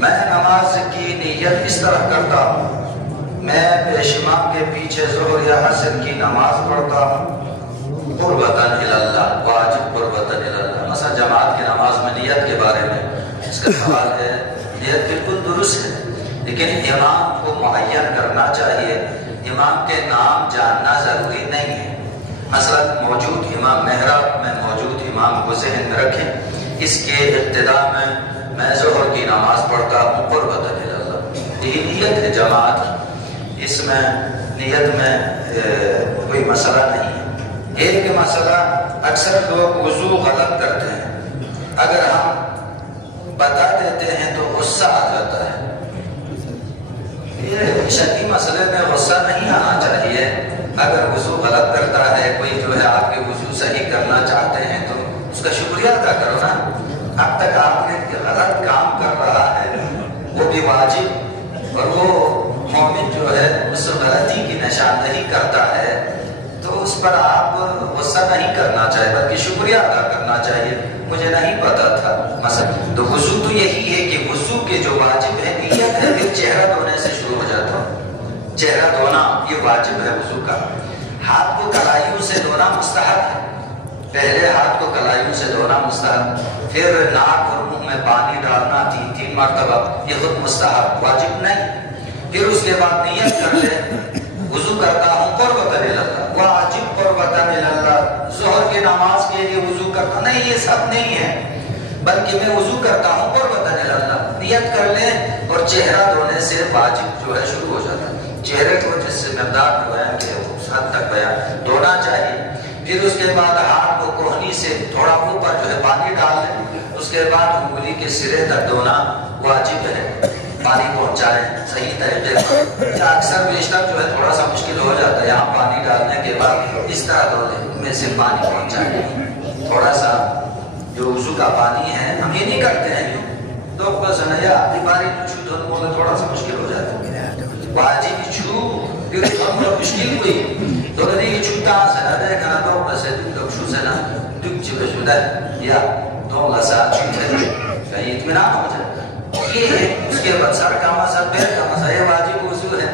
میں نماز کی نیت اس طرح کرتا ہوں، میں پیش امام کے پیچھے ظہر یا عصر کی نماز پڑھتا ہوں قربتاً اللہ، واجب قربتاً اللہ۔ مثلا جماعت کی نماز میں نیت کے بارے میں اس کا سوال ہے، نیت بالکل درست ہے، لیکن امام کو معین کرنا چاہیے، امام کے نام جاننا ضروری نہیں ہے۔ مثلا موجود امام، محراب میں موجود امام کو ذہن میں رکھیں، اس کے ابتدا میں ظہر کی نماز پڑھتا ہوں قربتاً اللہ، یہی نیت ہے جماعت، اس میں نیت میں کوئی مسئلہ نہیں ہے۔ ایک مسئلہ، اکثر لوگ وضو غلط کرتے ہیں، اگر ہم بتا دیتے ہیں تو غصہ آ جاتا ہے۔ یہ شرعی مسئلے میں غصہ نہیں آنا چاہیے۔ اگر وضو غلط کرتا ہے کوئی جو ہے، آپ کے وضو صحیح کرنا چاہتے ہیں تو اس کا شکریہ ادا کرو نا۔ اب تک آپ نے غلط کام کر رہا ہے، وہ بھی واجب، اور وہ مومن جو ہے اس غلطی کی نشاندہی کرتا ہے، تو اس پر آپ غصہ نہیں کرنا چاہیے بلکہ شکریہ ادا کرنا چاہیے، مجھے نہیں پتا تھا مثلا۔ تو وضو تو یہی ہے کہ وضو کے جو واجب ہے نیت ہے، پھر چہرہ دھونے سے شروع ہو جاتا ہے۔ چہرہ دھونا یہ واجب ہے وضو کا۔ ہاتھ کو کلائیوں سے دھونا مستحب ہے، پہلے ہاتھ کو کلائیوں سے دھونا مستحب، پھر ناک اور منہ میں پانی ڈالنا 3 مرتبہ، یہ خود مستحب، واجب نہیں۔ پھر اس کے بعد نیت کر لے، وضو کرتا ہوں قربتاً اللہ، واجب قربتاً اللہ، ظہر کی نماز کے لیے وضو کرتا نہیں، یہ سب نہیں ہے، بلکہ میں وضو کرتا ہوں قربتاً اللہ، نیت کر لیں، اور چہرہ دھونے سے واجب جو ہے شروع ہو جاتا ہے۔ چہرے کو جس سے مقدار میں بیان کیا اس حد تک بیان دھونا چاہیے۔ پھر اس کے بعد ہاتھ کو کوہنی سے تھوڑا اوپر جو ہے پانی ڈال لیں، اس کے بعد انگلی کے سرے تک دھونا واجب ہے، پانی پہنچائیں صحیح طریقے سے۔ اکثر بیشتر جو ہے تھوڑا سا مشکل ہو جاتا ہے، یہاں پانی ڈالنے کے بعد اس طرح دھو دیں، میں سے پانی پہنچائیں، تھوڑا سا جو وضو کا پانی ہے ہم یہ نہیں کرتے ہیں، تو بس یا بیماری تھوڑا سا مشکل ہو جاتا ہے۔ واجب چھو پھر ہم مشکل ہوئی تو نہیں چھوٹا سے نہ دے کنا تو بس تو چھو سے نہ دک چھ بشودا یا تو لسا چھوٹے کہیں اطمینان ہو جائے۔ یہ ہے اس کے بعد سر کا مسا پیر کا مسا، یہ واجب وضو ہے،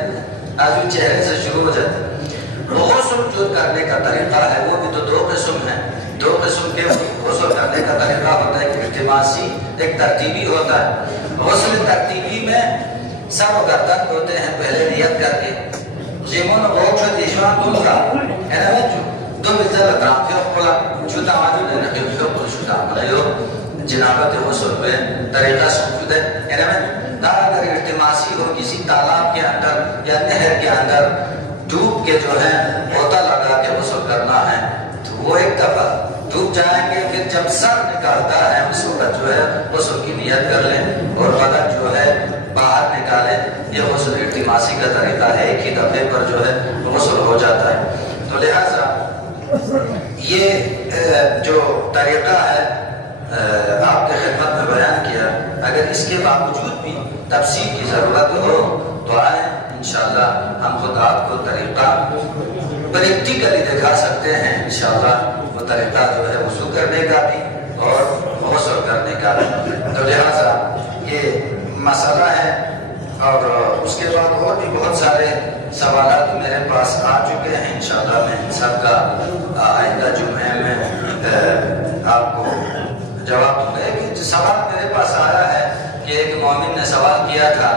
آج چہرے سے شروع ہو جاتا ہے۔ غسل جو کرنے کا طریقہ ہے وہ بھی تو 2 قسم ہے، 2 قسم کے غسل کرنے کا طریقہ ہوتا ہے، ایک التماسی، ایک ترتیبی ہوتا ہے۔ غسل ترتیبی میں سب گردن دھوتے ہیں پہلے نیت کر کے، زیمون غوچ دیشوان دھوتا ہے نا بچو، دو بزر اترافی اپلا چھوٹا آجو دینا کہ بزر پر چھوٹا اپلا یو جنابت غسل پہ طریقہ سکھو دے ہے نا بچو۔ نا اگر ارتماسی ہو کسی تالاب کے اندر یا نہر کے اندر ڈوب کے جو ہے ہوتا لگا کے غسل کرنا ہے تو وہ ایک دفعہ ڈوب جائیں گے، پھر جب سر نکالتا ہے اس وقت جو ہے غسل کی نیت کر لیں اور بدن جو ہے باہر نکالے۔ یہ غسل ارتماسی کا طریقہ ہے، ایک ہی دفعے پر جو ہے غسل ہو جاتا ہے۔ تو لہٰذا یہ جو طریقہ ہے آپ کے خدمت میں بیان کیا، اگر اس کے باوجود بھی تفصیل کی ضرورت ہو تو آئیں، انشاءاللہ ہم خود آپ کو طریقہ پریکٹیکلی دکھا سکتے ہیں، انشاءاللہ وہ طریقہ جو ہے وضو کرنے کا بھی اور غسل کرنے کا بھی۔ تو لہٰذا یہ مسئلہ ہے، اور اس کے بعد اور بھی بہت سارے سوالات میرے پاس آ چکے ہیں، انشاءاللہ میں ان سب کا آئندہ جمعے میں آپ کو جواب دوں گا۔ ایک سوال میرے پاس آیا ہے کہ ایک مومن نے سوال کیا تھا،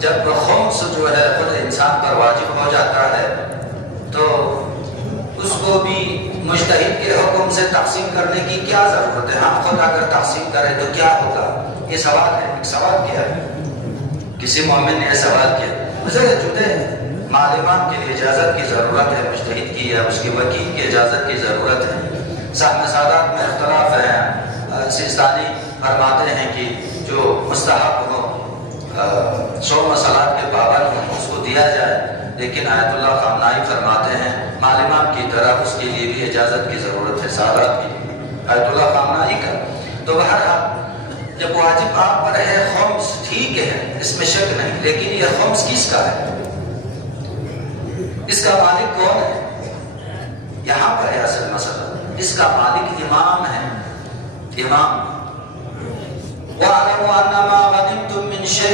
جب خمس جو ہے خود انسان پر واجب ہو جاتا ہے تو اس کو بھی مجتہد کے حکم سے تقسیم کرنے کی کیا ضرورت ہے؟ ہم خود اگر تقسیم کریں تو کیا ہوگا؟ یہ سوال ہے، ایک سوال کیا ہے کسی مومن نے یہ سوال کیا۔ مثلا جدے معلمان کے لیے اجازت کی ضرورت ہے، مجتہد کی یا اس کے وکیل کی اجازت کی ضرورت ہے۔ صاحب سادات میں اختلاف ہے، سیستانی فرماتے ہیں کہ جو مستحب ہو 100 مسالات کے پابند ہوں اس کو دیا جائے، لیکن آیت اللہ خامنائی فرماتے ہیں معلمان کی طرف اس کے لیے بھی اجازت کی ضرورت ہے، سادات کی، آیت اللہ خامنائی کا۔ تو بہرحال جب واجب آپ پر ہے خمس، ٹھیک ہے، اس میں شک نہیں، لیکن یہ خمس کس کا ہے؟ اس کا مالک کون ہے؟ یہاں پر ہے اصل مسئلہ۔ اس کا مالک امام ہے، امام۔ وَاعْلَمُوا أَنَّمَا غَنِمْتُم مِّن شَيْءٍ